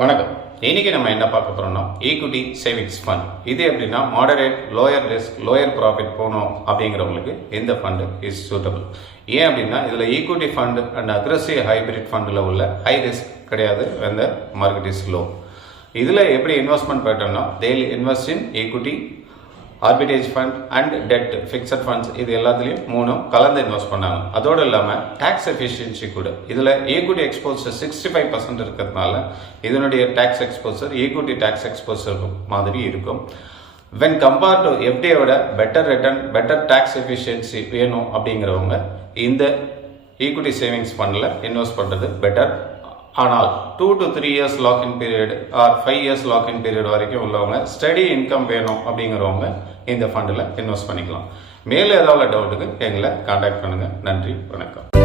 வணக்கம். இன்னைக்கு நம்ம என்ன பார்க்க போறோம்னா ஈக்விட்டி சேவிங்ஸ் ஃபண்ட். இது எப்படின்னா moderate lower risk lower profit போகணும் அப்படிங்கிறவங்களுக்கு இந்த ஃபண்ட் இஸ் சூட்டபிள். ஏன் அப்படின்னா இதில் equity fund and aggressive hybrid ஃபண்டில் உள்ள ஹை ரிஸ்க் கிடையாது, அந்த மார்க்கெட் இஸ் லோ. இதில் எப்படி இன்வெஸ்ட்மெண்ட் பேட்டர்னா daily invest in equity, arbitrage fund and debt fixed funds, இது எல்லாத்துலேயும் மூணும் கலந்து இன்வெஸ்ட் பண்ணாங்க. அதோடு இல்லாமல் டேக்ஸ் எஃபிஷியன்சி கூட இதில் ஈக்விட்டி எக்ஸ்போசர் 65% இருக்கிறதுனால இதனுடைய tax exposure equity tax exposure மாதிரி இருக்கும். வென் கம்பேர்ட் டு எஃப்டியோட better return better tax efficiency வேணும் அப்படிங்கிறவங்க இந்த ஈக்விட்டி சேவிங்ஸ் ஃபண்டில் இன்வெஸ்ட் பண்ணுறது பெட்டர். ஆனால் 2 to 3 years lock in period or 5 years lock in period வரைக்கும் உள்ளவங்க ஸ்டடி இன்கம் வேணும் அப்படிங்கிறவங்க இந்த ஃபண்டில் இன்வெஸ்ட் பண்ணிக்கலாம். மேலே ஏதாவது டவுட்டுக்கு எங்களை கான்டாக்ட் பண்ணுங்கள். நன்றி, வணக்கம்.